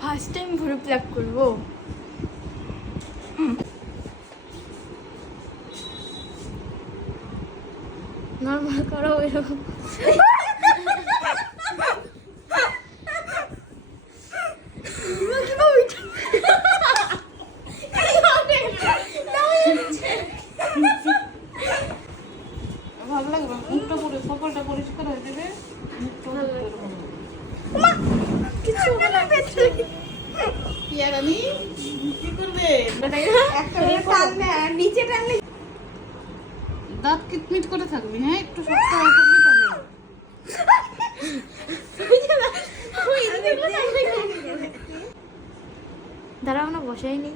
First time ভুরু pluck করবো। Normal করো এরকম। ভালো লাগবে মুখটা পুরো কপালটা পরিষ্কার হয়ে যাবে। কিছু কি আর আমি কি করবে একটা টানলে নিচে টানলে দাঁত কিটমিট করে থাকবি। হ্যাঁ একটু শক্ত হয়ে থাকবে তবে দাঁড়াও না, বসাই নেই।